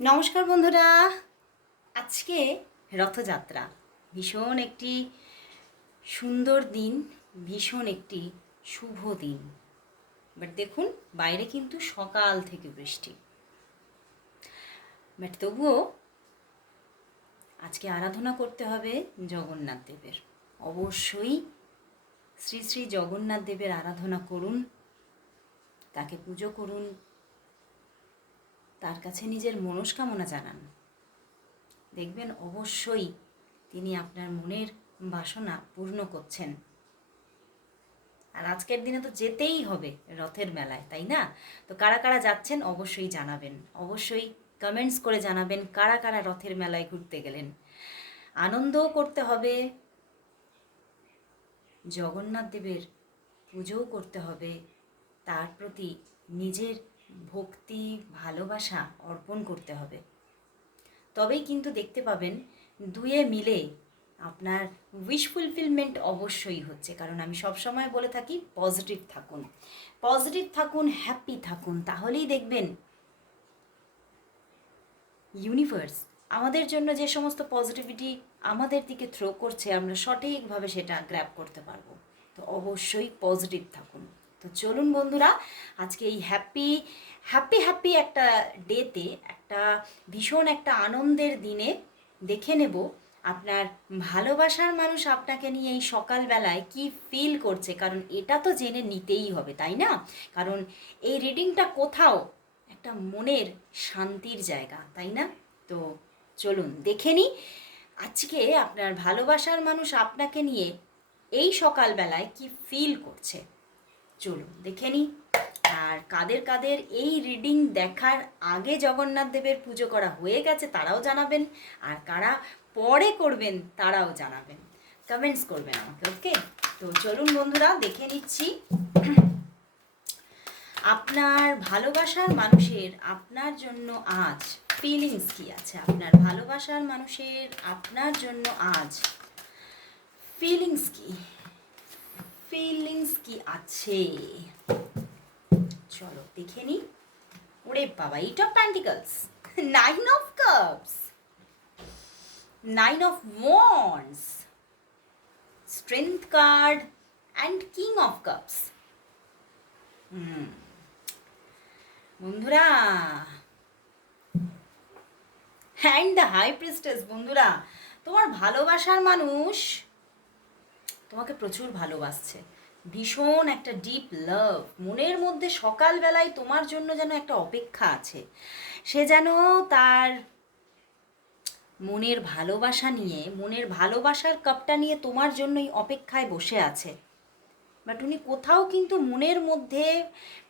নমস্কার বন্ধুরা। আজকে রথযাত্রা। ভীষণ একটি সুন্দর দিন, ভীষণ একটি শুভ দিন। বাট দেখুন, বাইরে কিন্তু সকাল থেকে বৃষ্টি। বাট তবুও আজকে আরাধনা করতে হবে জগন্নাথ দেবের। অবশ্যই শ্রী শ্রী জগন্নাথ দেবের আরাধনা করুন, তাকে পুজো করুন তার কাছে নিজের মনস্কামনা জানান। দেখবেন অবশ্যই তিনি আপনার মনের বাসনা পূর্ণ করছেন। আর আজকের দিনে তো যেতেই হবে রথের মেলায়, তাই না? তো কারা কারা যাচ্ছেন অবশ্যই জানাবেন। অবশ্যই কমেন্টস করে জানাবেন কারা কারা রথের মেলায় ঘুরতে গেলেন। আনন্দও করতে হবে। জগন্নাথ দেবের পুজোও করতে হবে। তার প্রতি নিজের ভক্তি, ভালোবাসা অর্পণ করতে হবে। তবেই কিন্তু দেখতে পাবেন দুয়ে মিলে আপনার উইশ ফুলফিলমেন্ট অবশ্যই হচ্ছে। কারণ আমি সবসময় বলে থাকি পজিটিভ থাকুন। পজিটিভ থাকুন হ্যাপি থাকুন। তাহলেই দেখবেন ইউনিভার্স আমাদের জন্য যে সমস্ত পজিটিভিটি আমাদের দিকে থ্রো করছে, আমরা সঠিকভাবে সেটা গ্র্যাপ করতে পারব। তো অবশ্যই পজিটিভ থাকুন। তো চলুন বন্ধুরা, আজকে এই হ্যাপি হ্যাপি হ্যাপি একটা ডেতে একটা ভীষণ একটা আনন্দের দিনে দেখে নেব আপনার ভালোবাসার মানুষ আপনাকে নিয়ে এই সকালবেলায় কি ফিল করছে। কারণ এটা তো জেনে নিতেই হবে, তাই না? কারণ এই রিডিংটা কোথাও একটা মনের শান্তির জায়গা, তাই না? তো চলুন দেখে নিই। আজকে আপনার ভালোবাসার মানুষ আপনাকে নিয়ে এই সকালবেলায় কি ফিল করছে? চলুন, দেখে নিই। আর কাদের কাদের এই রিডিং দেখার আগে জগন্নাথ দেবের পুজো করা হয়ে গেছে তারাও জানাবেন, আর কারা পরে করবেন তারাও জানাবেন। কমেন্টস করবেন আমাকে ওকে তো চলুন বন্ধুরা, দেখে নিচ্ছি। আপনার ভালোবাসার মানুষের আপনার জন্য আজ ফিলিংস কি আছে? আপনার ভালোবাসার মানুষের আপনার জন্য আজ ফিলিংস কি? ফিলিংস কি আছে? চলো দেখে নি। ওরে বাবা eight of pentacles nine of cups nine of wands strength card and king of cups বন্ধুরা অ্যান্ড দ্য হাই প্রিস্টেস বন্ধুরা, তোমার ভালোবাসার মানুষ তোমাকে প্রচুর ভালোবাসছে। ভীষণ একটা ডিপ লাভ মনের মধ্যে সকালবেলায় তোমার জন্য যেন একটা অপেক্ষা আছে। সে যেন তার মনের ভালোবাসা নিয়ে, মনের ভালোবাসার কাপটা নিয়ে তোমার জন্যই অপেক্ষায় বসে আছে। বাট উনি কোথাও কিন্তু মনের মধ্যে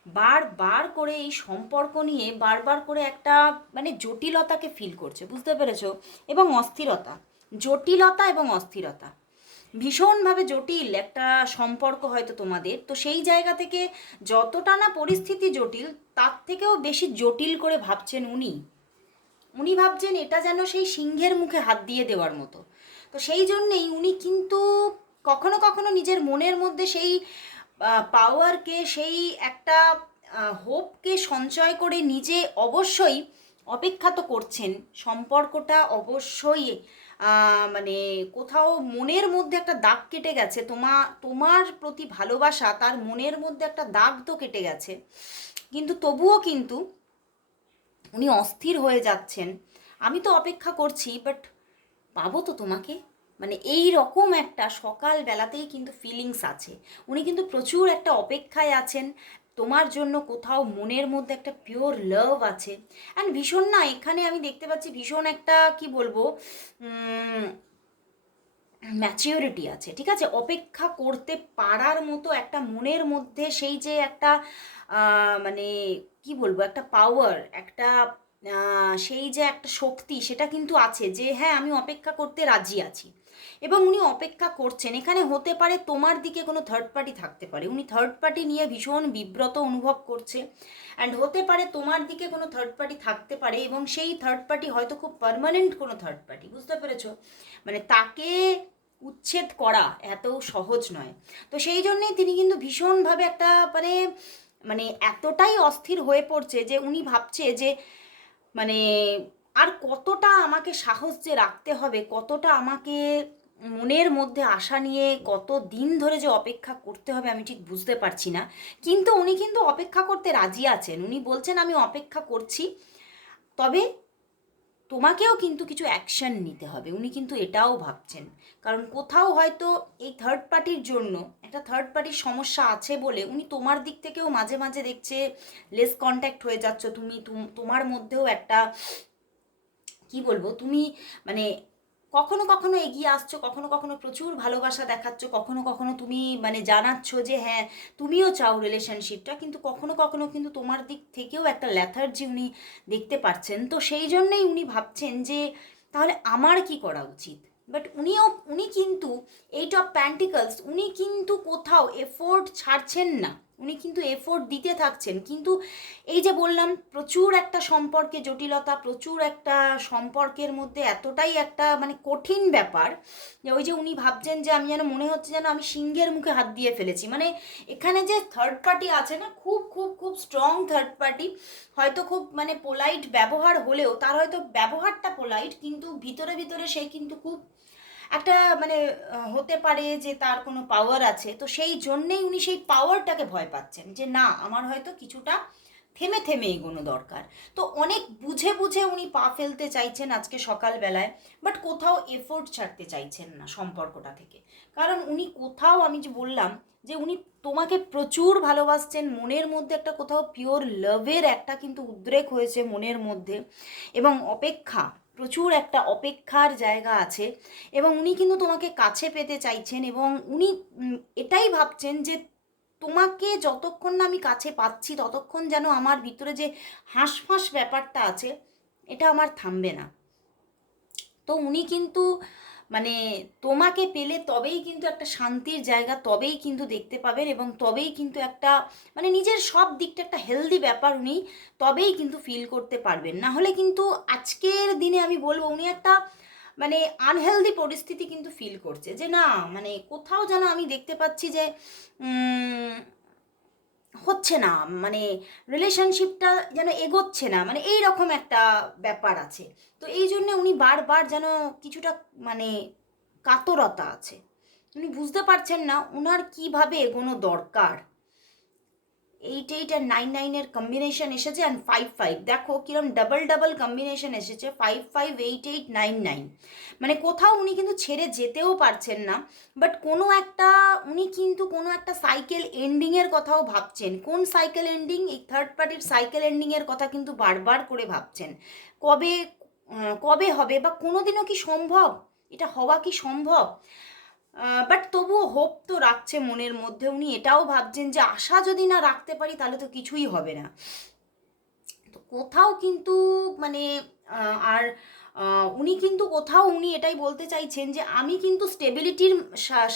বারবার করে এই সম্পর্ক নিয়ে বারবার করে একটা মানে জটিলতাকে ফিল করছে। বুঝতে পেরেছ? এবং অস্থিরতা। জটিলতা এবং অস্থিরতা। ভীষণভাবে জটিল একটা সম্পর্ক হয়তো তোমাদের। তো সেই জায়গা থেকে যতটা না পরিস্থিতি জটিল, তার থেকেও বেশি জটিল করে ভাবছেন উনি। উনি ভাবছেন এটা যেন সেই সিংহের মুখে হাত দিয়ে দেওয়ার মতো। তো সেই জন্যেই উনি কিন্তু কখনো কখনো নিজের মনের মধ্যে সেই পাওয়ারকে সেই একটা হোপকে সঞ্চয় করে নিজে অবশ্যই অপেক্ষা তো করছেন। সম্পর্কটা অবশ্যই মানে কোথাও মনের মধ্যে একটা দাগ কেটে গেছে, তোমা, তোমার প্রতি ভালোবাসা তার মনের মধ্যে একটা দাগ তো কেটে গেছে। কিন্তু তবুও কিন্তু উনি অস্থির হয়ে যাচ্ছেন। আমি তো অপেক্ষা করছি বাট পাবো তো তোমাকে? মানে এই রকম একটা সকাল বেলাতেই কিন্তু ফিলিংস আছে। উনি কিন্তু প্রচুর একটা অপেক্ষায় আছেন তোমার জন্য কোথাও মনের মধ্যে একটা পিওর লাভ আছে। অ্যান্ড ভীষণ না, এখানে আমি দেখতে পাচ্ছি ভীষণ একটা, কি বলব ম্যাচিওরিটি আছে, ঠিক আছে? অপেক্ষা করতে পারার মতো একটা মনের মধ্যে সেই যে একটা মানে কি বলব, একটা পাওয়ার একটা সেই যে একটা শক্তি সেটা কিন্তু আছে যে হ্যাঁ আমি অপেক্ষা করতে রাজি আছি। এবং উনি অপেক্ষা করছেন। এখানে হতে পারে তোমার দিকে কোনো থার্ড পার্টি থাকতে পারে। উনি থার্ড পার্টি নিয়ে ভীষণ বিব্রত অনুভব করছে। অ্যান্ড হতে পারে তোমার দিকে কোনো থার্ড পার্টি থাকতে পারে এবং সেই থার্ড পার্টি হয়তো খুব পারমানেন্ট কোনো থার্ড পার্টি বুঝতে পেরেছ? মানে তাকে উচ্ছেদ করা এত সহজ নয়। তো সেই জন্যেই তিনি কিন্তু ভীষণভাবে একটা মানে মানে এতটাই অস্থির হয়ে পড়ছে যে উনি ভাবছে যে মানে আর কতটা আমাকে সাহস যে রাখতে হবে, কতটা আমাকে মনের মধ্যে আশা নিয়ে কত দিন ধরে যে অপেক্ষা করতে হবে আমি ঠিক বুঝতে পারছি না। কিন্তু উনি কিন্তু অপেক্ষা করতে রাজি আছেন। উনি বলছেন, আমি অপেক্ষা করছি। তবে তোমাকেও কিন্তু কিছু অ্যাকশান নিতে হবে। উনি কিন্তু এটাও ভাবছেন। কারণ কোথাও হয়তো এই থার্ড পার্টির জন্য একটা থার্ড পার্টির সমস্যা আছে বলে উনি তোমার দিক থেকেও মাঝে মাঝে দেখছে লেস কন্ট্যাক্ট হয়ে যাচ্ছ। তুমি, তুম- তোমার মধ্যেও একটা, কি বলব? তুমি মানে কখনো কখনো এগিয়ে আসছো, কখনো কখনো প্রচুর ভালোবাসা দেখাচ্ছ, কখনো কখনো তুমি মানে জানাচ্ছ যে হ্যাঁ তুমিও চাও রিলেশনশিপটা কিন্তু কখনো কখনো কিন্তু তোমার দিক থেকেও একটা ল্যাথার্জি উনি দেখতে পাচ্ছেন তো সেই জন্যেই উনি ভাবছেন যে, তাহলে আমার কি করা উচিত? বাট উনিও, উনি কিন্তু এইট অফ প্যান্টিকলস উনি কিন্তু কোথাও এফোর্ট ছাড়ছেন না। উনি কিন্তু এফোর্ট দিতে থাকছেন। কিন্তু এই যে বললাম, প্রচুর একটা সম্পর্কে জটিলতা, প্রচুর একটা সম্পর্কের মধ্যে এতটাই একটা মানে কঠিন ব্যাপার যে ওই যে উনি ভাবছেন যে আমি যেন, মনে হচ্ছে যেন আমি সিংহের মুখে হাত দিয়ে ফেলেছি। মানে এখানে যে থার্ড পার্টি আছে না, খুব খুব খুব স্ট্রং থার্ড পার্টি হয়তো খুব মানে পোলাইট ব্যবহার হলেও, তার হয়তো ব্যবহারটা পোলাইট কিন্তু ভিতরে ভিতরে সে কিন্তু খুব একটা মানে হতে পারে যে তার কোনো পাওয়ার আছে। তো সেই জন্যেই উনি সেই পাওয়ারটাকে ভয় পাচ্ছেন যে, না, আমার হয়তো কিছুটা থেমে থেমে এগোনো দরকার। তো অনেক বুঝে বুঝে উনি পা ফেলতে চাইছেন আজকে সকালবেলায় বাট কোথাও এফোর্ট ছাড়তে চাইছেন না সম্পর্কটা থেকে। কারণ উনি কোথাও, আমি যে বললাম যে উনি তোমাকে প্রচুর ভালোবাসছেন, মনের মধ্যে একটা কোথাও পিওর লাভের একটা কিন্তু উদ্রেক হয়েছে মনের মধ্যে। এবং অপেক্ষা প্রচুর একটা অপেক্ষার জায়গা আছে এবং উনি কিন্তু তোমাকে কাছে পেতে চাইছেন এবং উনি এটাই ভাবছেন যে তোমাকে যতক্ষণ না আমি কাছে পাচ্ছি, ততক্ষণ যেন আমার ভিতরে যে হাঁসফাঁস ব্যাপারটা আছে, এটা আমার থামবে না। তো উনি কিন্তু মানে তোমাকে পেলে তবেই কিন্তু একটা শান্তির জায়গা, তবেই কিন্তু দেখতে পাবেন এবং তবেই কিন্তু একটা মানে নিজের সব দিকটা একটা হেলদি ব্যাপার উনি তবেই কিন্তু ফিল করতে পারবেন। না হলে কিন্তু আজকের দিনে আমি বলব উনি একটা মানে আনহেলদি পরিস্থিতি কিন্তু ফিল করছে যে না মানে কোথাও যেন আমি দেখতে পাচ্ছি যে হচ্ছে না মানে রিলেশনশিপটা যেন এগোচ্ছে না মানে এই রকম একটা ব্যাপার আছে। তো এই জন্য উনি বারবার যেন কিছুটা মানে কাতরতা আছে। উনি বুঝতে পারছেন না ওনার কীভাবে এগোনো দরকার। এইট এইট আর নাইন নাইনের কম্বিনেশন এসেছে অ্যান্ড ফাইভ ফাইভ দেখো কিরম ডাবল ডাবল কম্বিনেশন এসেছে five five eight eight nine nine মানে কোথাও উনি কিন্তু ছেড়ে যেতেও পারছেন না বাট কোনো একটা, উনি কিন্তু কোনো একটা সাইকেল এন্ডিংয়ের কথাও ভাবছেন। কোন সাইকেল এন্ডিং এই থার্ড পার্টির সাইকেল এন্ডিংয়ের কথা কিন্তু বারবার করে ভাবছেন। কবে কবে হবে বা কোনোদিনও কি সম্ভব? এটা হওয়া কি সম্ভব? বাট তবুও হোপ তো রাখছে মনের মধ্যে। উনি এটাও ভাবছেন যে আশা যদি না রাখতে পারি, তাহলে তো কিছুই হবে না। তো কোথাও কিন্তু মানে আর উনি কিন্তু কোথাও উনি এটাই বলতে চাইছেন যে আমি কিন্তু স্টেবিলিটির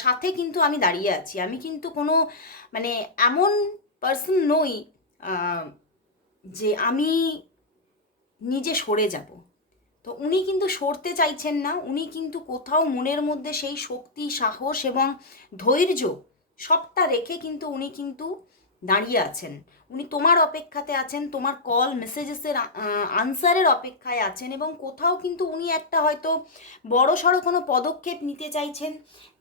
সাথে কিন্তু আমি দাঁড়িয়ে আছি। আমি কিন্তু কোনো মানে এমন পার্সন নই যে আমি নিজে সরে যাব। তো উনি কিন্তু সরতে চাইছেন না, উনি কিন্তু কোথাও মনের মধ্যে সেই শক্তি, সাহস এবং ধৈর্য সবটা রেখে কিন্তু উনি কিন্তু দাঁড়িয়ে আছেন। উনি তোমার অপেক্ষাতে আছেন, তোমার কল মেসেজেসের আনসারের অপেক্ষায় আছেন এবং কোথাও কিন্তু উনি একটা হয়তো বড় সড়ো কোনো পদক্ষেপ নিতে চাইছেন।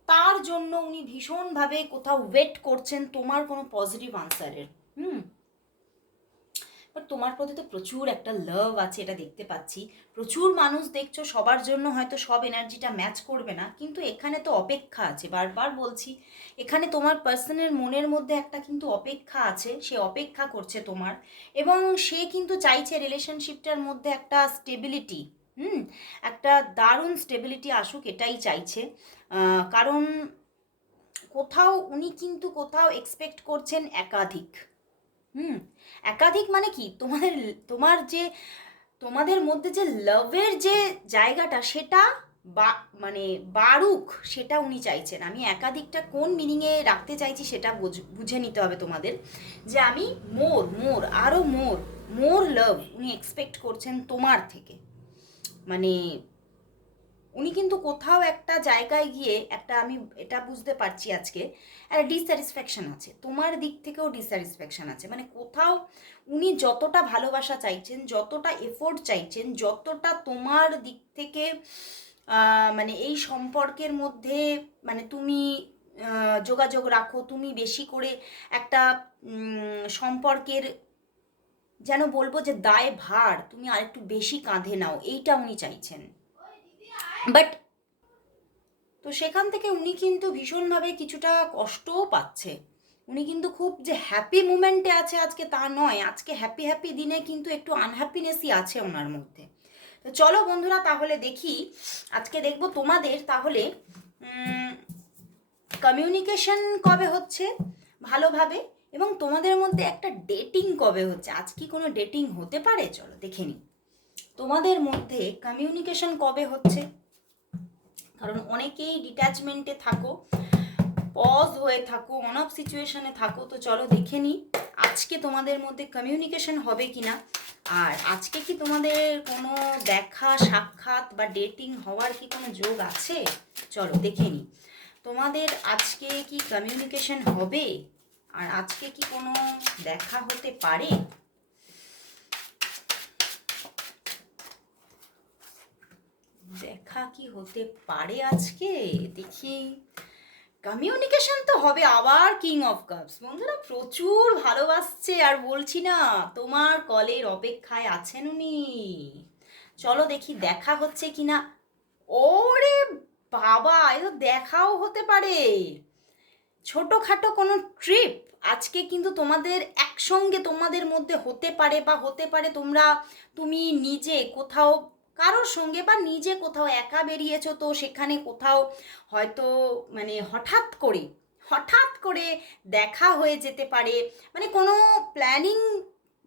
তার জন্য উনি ভীষণভাবে কোথাও ওয়েট করছেন তোমার কোনো পজিটিভ আনসারের হুম? বাট তোমার প্রতি তো প্রচুর একটা লাভ আছে, এটা দেখতে পাচ্ছি। প্রচুর মানুষ দেখছ, সবার জন্য হয়তো সব এনার্জিটা ম্যাচ করবে না, কিন্তু এখানে তো অপেক্ষা আছে। বারবার বলছি, এখানে তোমার পার্সনের মনের মধ্যে একটা কিন্তু অপেক্ষা আছে, সে অপেক্ষা করছে তোমার। এবং সে কিন্তু চাইছে রিলেশনশিপটার মধ্যে একটা স্টেবিলিটি হুম? একটা দারুণ স্টেবিলিটি আসুক, এটাই চাইছে। কারণ কোথাও উনি কিন্তু কোথাও এক্সপেক্ট করছেন একাধিক। হুম, একাধিক মানে কি? তোমাদের, তোমার যে, তোমাদের মধ্যে যে লাভের যে জায়গাটা, সেটা বা মানে বারুক সেটা উনি চাইছেন। আমি একাধিকটা কোন মিনিংয়ে রাখতে চাইছি সেটা বুঝ- নিতে হবে তোমাদের। যে আমি মোর মোর আরও মোর মোর লাভ উনি এক্সপেক্ট করছেন তোমার থেকে। মানে উনি কিন্তু কোথাও একটা জায়গায় গিয়ে একটা আমি এটা বুঝতে পারছি আজকে, একটা ডিস্যাটিসফ্যাকশন আছে। তোমার দিক থেকেও ডিস্যাটিসফ্যাকশন আছে। মানে কোথাও উনি যতটা ভালোবাসা চাইছেন, যতটা এফোর্ট চাইছেন, যতটা তোমার দিক থেকে মানে এই সম্পর্কের মধ্যে মানে তুমি যোগাযোগ রাখো, তুমি বেশি করে একটা সম্পর্কের যেন বলব যে দায় ভার তুমি আরেকটু বেশি কাঁধে নাও, এইটা উনি চাইছেন। বাট তো সেখান থেকে উনি কিন্তু ভীষণভাবে কিছুটা কষ্টও পাচ্ছে। উনি কিন্তু খুব যে হ্যাপি মুমেন্টে আছে আজকে তা নয়, আজকে হ্যাপি হ্যাপি দিনে কিন্তু একটু আনহ্যাপিনেসই আছে ওনার মধ্যে। তো চলো বন্ধুরা তাহলে দেখি, আজকে দেখব তোমাদের তাহলে কমিউনিকেশন কবে হচ্ছে ভালোভাবে এবং তোমাদের মধ্যে একটা ডেটিং কবে হচ্ছে? আজ কি কোনো ডেটিং হতে পারে? চলো দেখে নিই। তোমাদের মধ্যে কমিউনিকেশন কবে হচ্ছে? কারণ অনেকেই ডিট্যাচমেন্টে থাকো পজ হয়ে থাকো অন অফ সিচুয়েশনে থাকো, তো চলো দেখে নিই আজকে তোমাদের মধ্যে কমিউনিকেশন হবে কি না আর আজকে কি তোমাদের কোনো দেখা, সাক্ষাৎ বা ডেটিং হওয়ার কি কোনো যোগ আছে? চলো দেখে নিই। তোমাদের আজকে কি কমিউনিকেশন হবে? আর আজকে কি কোনো দেখা হতে পারে? দেখা কি হতে পারে আজকে? দেখি। কমিউনিকেশন তো হবে, আবার কিং অফ কাপস বন্ধুরা, প্রচুর ভালোবাসছে, আর বলছি না, তোমার কলের অপেক্ষায় আছেন উনি। চলো দেখি দেখা হচ্ছে কি না ওরে বাবা, এ তো দেখাও হতে পারে। ছোটোখাটো কোনো ট্রিপ আজকে কিন্তু তোমাদের একসঙ্গে তোমাদের মধ্যে হতে পারে বা হতে পারে তোমরা, তুমি নিজে কোথাও কারোর সঙ্গে বা নিজে কোথাও একা বেরিয়েছো তো সেখানে কোথাও হয়তো মানে হঠাৎ করে হঠাৎ করে দেখা হয়ে যেতে পারে। মানে কোনো প্ল্যানিং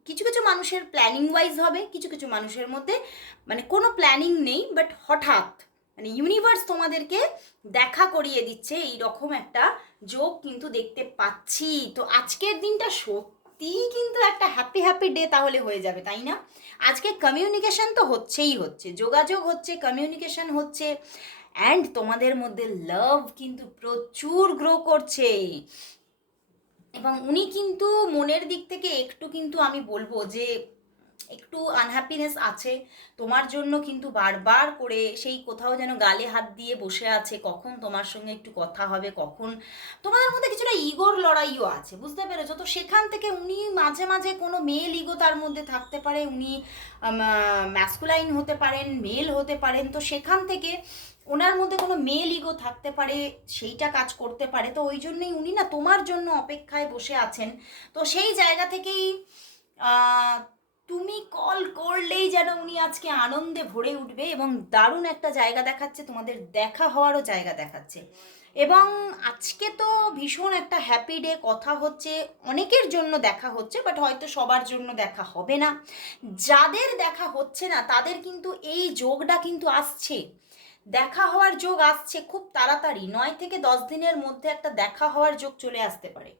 কিছু কিছু মানুষের প্ল্যানিং ওয়াইজ হবে, কিছু কিছু মানুষের মধ্যে মানে কোনো প্ল্যানিং নেই বাট হঠাৎ মানে ইউনিভার্স তোমাদেরকে দেখা করিয়ে দিচ্ছে এই রকম একটা যোগ কিন্তু দেখতে পাচ্ছি। তো আজকের দিনটা সত্যিই কিন্তু একটা হ্যাপি হ্যাপি ডে তাহলে হয়ে যাবে, তাই না? আজকে কমিউনিকেশন তো হচ্ছেই হচ্ছে, যোগাযোগ হচ্ছে কমিউনিকেশন হচ্ছে অ্যান্ড তোমাদের মধ্যে লাভ কিন্তু প্রচুর গ্রো করছে। এবং উনি কিন্তু মনের দিক থেকে একটু কিন্তু আমি বলব যে একটু আনহ্যাপিনেস আছে। তোমার জন্য কিন্তু বারবার করে সেই কোথাও যেন গালে হাত দিয়ে বসে আছে, কখন তোমার সঙ্গে একটু কথা হবে, কখন তোমাদের মধ্যে কিছুটা ইগোর লড়াইও আছে, বুঝতে পেরেছ? তো সেখান থেকে উনি মাঝে মাঝে কোনো মেল ইগো তার মধ্যে থাকতে পারে, উনি ম্যাসকুলাইন হতে পারেন মেল হতে পারেন, তো সেখান থেকে ওনার মধ্যে কোনো মেল ইগো থাকতে পারে, সেইটা কাজ করতে পারে, তো ওই জন্যই উনি না তোমার জন্য অপেক্ষায় বসে আছেন। তো সেই জায়গা থেকেই তুমি কল করলেই যেন উনি আজকে আনন্দে ভরে উঠবে এবং দারুণ একটা জায়গা দেখাচ্ছে, তোমাদের দেখা হওয়ারও জায়গা দেখাচ্ছে। এবং আজকে তো ভীষণ একটা হ্যাপি ডে কথা হচ্ছে অনেকের জন্য দেখা হচ্ছে বাট হয়তো সবার জন্য দেখা হবে না। যাদের দেখা হচ্ছে না, তাদের কিন্তু এই যোগটা কিন্তু আসছে। দেখা হওয়ার যোগ আসছে খুব তাড়াতাড়ি, নয় থেকে দশ দিনের মধ্যে একটা দেখা হওয়ার যোগ চলে আসতে পারে।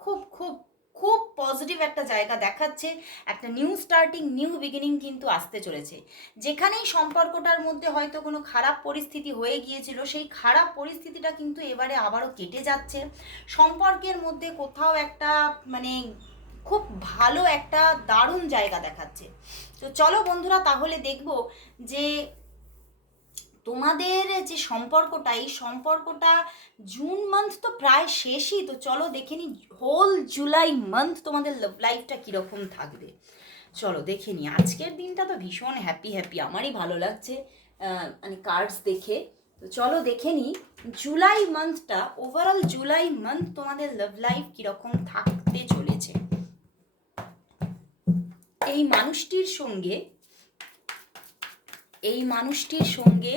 খুব খুব খুব পজিটিভ একটা জায়গা দেখাচ্ছে। একটা নিউ স্টার্টিং নিউ বিগিনিং কিন্তু আসতে চলেছে। যেখানেই সম্পর্কটার মধ্যে হয়তো কোনো খারাপ পরিস্থিতি হয়ে গিয়েছিল, সেই খারাপ পরিস্থিতিটা কিন্তু এবারে আবারও কেটে যাচ্ছে। সম্পর্কের মধ্যে কোথাও একটা মানে খুব ভালো একটা দারুণ জায়গা দেখাচ্ছে। তো চলো বন্ধুরা, তাহলে দেখব যে তোমাদের যে সম্পর্কটা, এই সম্পর্কটা জুন মান্থ তো প্রায় শেষই, তো চলো দেখে নি হোল জুলাই মান্থ তোমাদের লাভ লাইফটা কীরকম থাকবে। চলো দেখে নি আজকের দিনটা তো ভীষণ হ্যাপি হ্যাপি আমারই ভালো লাগছে মানে কার্ডস দেখে। তো চলো দেখে নি জুলাই মান্থটা ওভারঅল জুলাই মান্থ তোমাদের লাভ লাইফ কীরকম থাকতে চলেছে। এই মানুষটির সঙ্গে এই মানুষটির সঙ্গে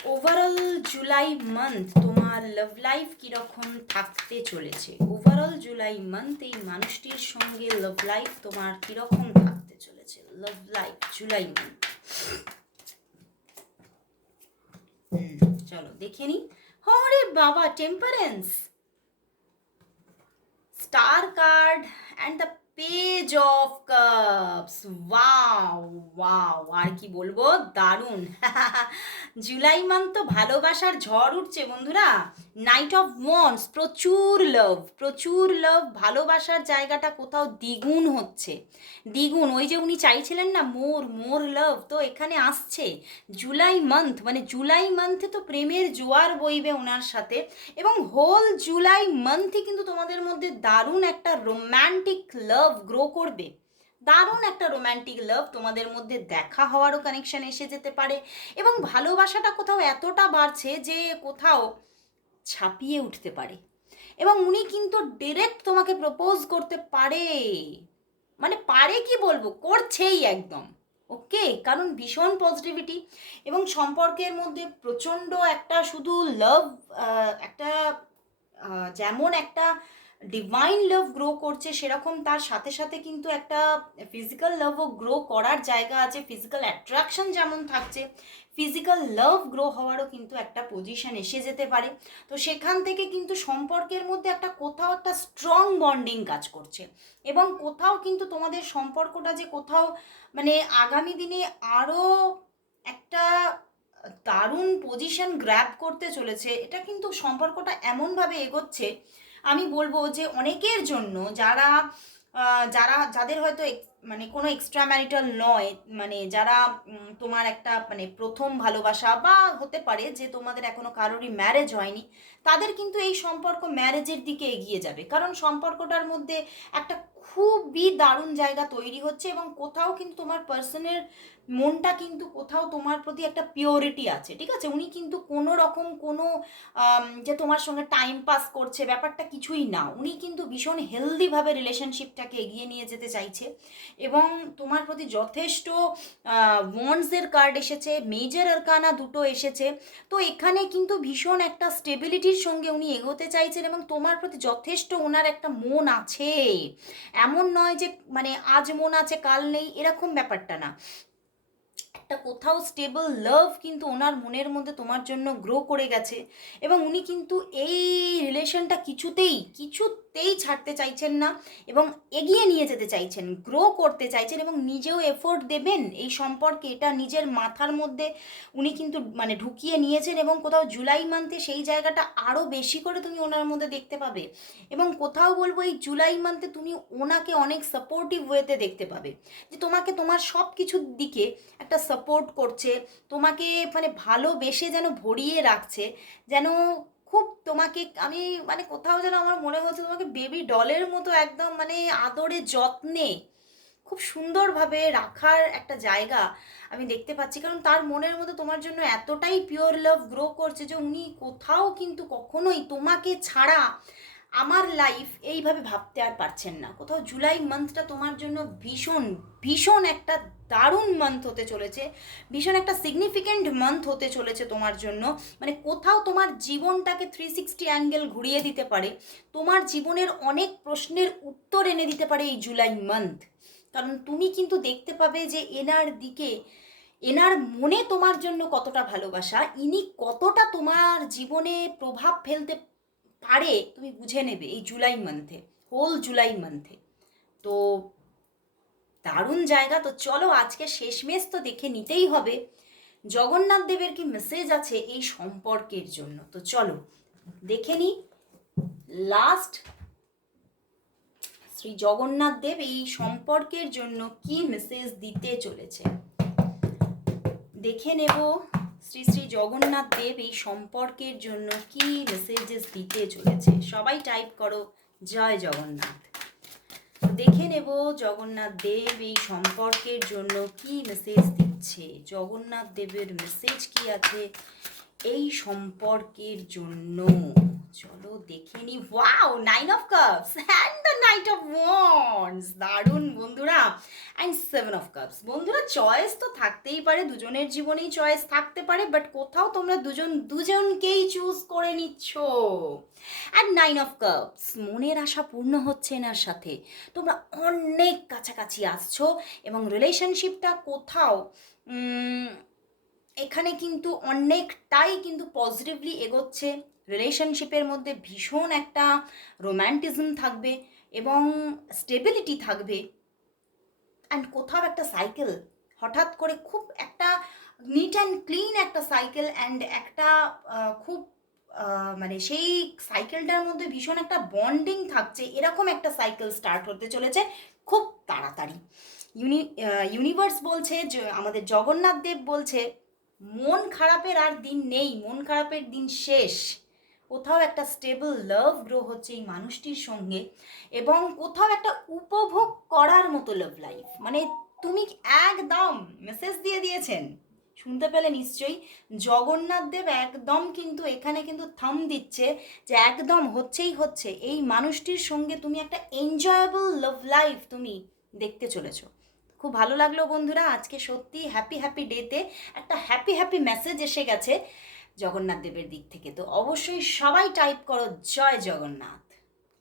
ওভারঅল জুলাই মান্থ তোমার লাভ লাইফ কীরকম থাকতে চলেছে? ওভারঅল জুলাই মান্থ এই মানুষটির সঙ্গে লাভ লাইফ তোমার কীরকম থাকতে চলেছে? লাভ লাইফ জুলাই মান্থ চলো দেখে নি। হরে বাবা temperance star card and the page of cups wow wow আর কি বলব? দারুণ। জুলাই মান্থ তো ভালোবাসার ঝড় উঠছে, বন্ধুরা। নাইট অফ ওয়ান্স প্রচুর লাভ প্রচুর লাভ ভালোবাসার জায়গাটা কোথাও দ্বিগুণ হচ্ছে। দ্বিগুণ, ওই যে উনি চাইছিলেন না মোর মোর লাভ তো এখানে আসছে। জুলাই মান্থ মানে জুলাই মান্থে তো প্রেমের জোয়ার বইবে ওনার সাথে। এবং হোল জুলাই মান্থই কিন্তু তোমাদের মধ্যে দারুণ একটা রোম্যান্টিক লাভ গ্রো করবে। দারুণ একটা রোম্যান্টিক লাভ তোমাদের মধ্যে দেখা হওয়ারও কানেকশন এসে যেতে পারে। এবং ভালোবাসাটা কোথাও এতটা বাড়ছে যে কোথাও ছাপিয়ে উঠতে পারে। এবং উনি কিন্তু ডিরেক্ট তোমাকে প্রপোজ করতে পারে। মানে পারে কি বলব? করছেই একদম। ওকে? কারণ ভীষণ পজিটিভিটি এবং সম্পর্কের মধ্যে প্রচণ্ড একটা শুধু লাভ একটা যেমন একটা ডিভাইন লাভ গ্রো করছে সেরকম তার সাথে সাথে কিন্তু একটা ফিজিক্যাল লাভও গ্রো করার জায়গা আছে ফিজিক্যাল অ্যাট্রাকশন যেমন থাকছে ফিজিক্যাল লাভ গ্রো হওয়ারও কিন্তু একটা পজিশন এসে যেতে পারে। তো সেখান থেকে কিন্তু সম্পর্কের মধ্যে একটা কোথাও একটা স্ট্রং বন্ডিং কাজ করছে এবং কোথাও কিন্তু তোমাদের সম্পর্কটা যে কোথাও মানে আগামী দিনে আরও একটা দারুণ পজিশন গ্র্যাব করতে চলেছে, এটা কিন্তু সম্পর্কটা এমনভাবে এগোচ্ছে আমি বলব যে অনেকের জন্য যারা যারা, যাদের হয়তো মানে কোনো এক্সট্রা ম্যারিটাল নয় মানে যারা তোমার একটা মানে প্রথম ভালোবাসা বা হতে পারে যে তোমাদের এখনও কারোরই ম্যারেজ হয়নি, তাদের কিন্তু এই সম্পর্ক ম্যারেজের দিকে এগিয়ে যাবে। কারণ সম্পর্কটার মধ্যে একটা খুবই দারুণ জায়গা তৈরি হচ্ছে এবং কোথাও কিন্তু তোমার পার্সনের মনটা কিন্তু কোথাও তোমার প্রতি একটা পিওরিটি আছে, ঠিক আছে? উনি কিন্তু কোনো রকম কোনো যে তোমার সঙ্গে টাইম পাস করছে ব্যাপারটা কিছুই না। উনি কিন্তু ভীষণ হেলদিভাবে রিলেশনশিপটাকে এগিয়ে নিয়ে যেতে চাইছে এবং তোমার প্রতি যথেষ্ট ওয়ান্সের কার্ড এসেছে মেজর আরকানা দুটো এসেছে। তো এখানে কিন্তু ভীষণ একটা স্টেবিলিটির সঙ্গে উনি এগোতে চাইছেন এবং তোমার প্রতি যথেষ্ট ওনার একটা মন আছে। এমন নয় যে মানে আজ মন আছে কাল নেই এরকম ব্যাপারটা না। একটা কোথাও স্টেবল লাভ কিন্তু ওনার মনের মধ্যে তোমার জন্য গ্রো করে গেছে এবং উনি কিন্তু এই রিলেশনটা কিছুতেই কিছুতেই ছাড়তে চাইছেন না এবং এগিয়ে নিয়ে যেতে চাইছেন গ্রো করতে চাইছেন এবং নিজেও এফোর্ট দেবেন। এই সম্পর্কে এটা নিজের মাথার মধ্যে উনি কিন্তু মানে ঢুকিয়ে নিয়েছেন এবং কোথাও জুলাই মান্থে সেই জায়গাটা আরও বেশি করে তুমি ওনার মধ্যে দেখতে পাবে এবং কোথাও বলব এই জুলাই মান্থে তুমি ওনাকে অনেক সাপোর্টিভ ওয়েতে দেখতে পাবে যে তোমাকে তোমার সব কিছুর দিকে একটা করছে, তোমাকে মানে ভালোবেসে যেন ভরিয়ে রাখছে, যেন খুব তোমাকে, আমি মানে কোথাও যেন আমার মনে হচ্ছে তোমাকে বেবি ডলের মতো একদম মানে আদরে যত্নে খুব সুন্দরভাবে রাখার একটা জায়গা আমি দেখতে পাচ্ছি। কারণ তার মনের মধ্যে তোমার জন্য এতটাই পিওর লাভ গ্রো করছে যে উনি কোথাও কিন্তু কখনোই তোমাকে ছাড়া আমার লাইফ এইভাবে ভাবতে আর পারছেন না। কোথাও জুলাই মান্থটা তোমার জন্য ভীষণ ভীষণ একটা দারুণ মান্থ হতে চলেছে। ভীষণ একটা সিগনিফিক্যান্ট মান্থ হতে চলেছে তোমার জন্য। মানে কোথাও তোমার জীবনটাকে থ্রি সিক্সটি অ্যাঙ্গেল ঘুরিয়ে দিতে পারে। তোমার জীবনের অনেক প্রশ্নের উত্তর এনে দিতে পারে এই জুলাই মান্থ কারণ তুমি কিন্তু দেখতে পাবে যে এনার দিকে, এনার মনে তোমার জন্য কতটা ভালোবাসা, ইনি কতটা তোমার জীবনে প্রভাব ফেলতে পারে, তুমি বুঝে নেবে এই জুলাই মান্থে হোল জুলাই মান্থে তো দারুণ জায়গা। তো চলো আজকে শেষমেশ তো দেখে নিতেই হবে। জগন্নাথ দেবের কি মেসেজ আছে এই সম্পর্কের জন্য? তো চলো, দেখে নি। লাস্ট শ্রী জগন্নাথ দেব এই সম্পর্কের জন্য কি মেসেজ দিতে চলেছে? দেখে নেব। শ্রী শ্রী জগন্নাথ দেব এই সম্পর্কের জন্য কি মেসেজেস দিতে চলেছে? সবাই টাইপ করো, জয় জগন্নাথ। দেখে নেব জগন্নাথ দেব এই সম্পর্কের জন্য কি মেসেজ দিচ্ছে। জগন্নাথ দেবের মেসেজ কি আছে? এই সম্পর্কের জন্য। চলো দেখে নি। Wow nine of cups and the knight of wands দারুণ বন্ধুরা। অ্যান্ড সেভেন অফ কাপস বন্ধুরা চয়েস তো থাকতেই পারে, দুজনের জীবনেই চয়েস থাকতে পারে বাট কোথাও তোমরা দুজন, দুজনকেই চুজ করে নিচ্ছ। অ্যান্ড নাইন অফ কাপস মনের আশা পূর্ণ হচ্ছে এনার সাথে। তোমরা অনেক কাছাকাছি আসছো এবং রিলেশনশিপটা কোথাও এখানে কিন্তু অনেকটাই কিন্তু পজিটিভলি এগোচ্ছে। রিলেশনশিপের মধ্যে ভীষণ একটা রোম্যান্টিজম থাকবে এবং স্টেবিলিটি থাকবে অ্যান্ড কোথাও একটা সাইকেল হঠাৎ করে খুব একটা নিট অ্যান্ড ক্লিন একটা সাইকেল অ্যান্ড একটা খুব মানে সেই সাইকেলটার মধ্যে ভীষণ একটা বন্ডিং থাকছে, এরকম একটা সাইকেল স্টার্ট হতে চলেছে খুব তাড়াতাড়ি। ইউনি ইউনিভার্স বলছে যে, আমাদের জগন্নাথ দেব বলছে, মন খারাপের আর দিন নেই, মন খারাপের দিন শেষ। কোথাও একটা স্টেবল লাভ গ্রো হচ্ছে এই মানুষটির সঙ্গে এবং কোথাও একটা উপভোগ করার মতো লাভ লাইফ মানে তুমি একদম মেসেজ দিয়ে দিয়েছেন? শুনতে পেলে নিশ্চয়ই। জগন্নাথ দেব একদম কিন্তু এখানে কিন্তু থাম দিচ্ছে যে একদম হচ্ছেই হচ্ছে। এই মানুষটির সঙ্গে তুমি একটা এনজয়েবল লাভ লাইফ তুমি দেখতে চলেছো। খুব ভালো লাগল বন্ধুরা, আজকে সত্যি হ্যাপি হ্যাপি ডেতে একটা হ্যাপি হ্যাপি মেসেজ এসে গেছে। জগন্নাথ দেবের দিক থেকে। তো অবশ্যই সবাই টাইপ করো জয় জগন্নাথ।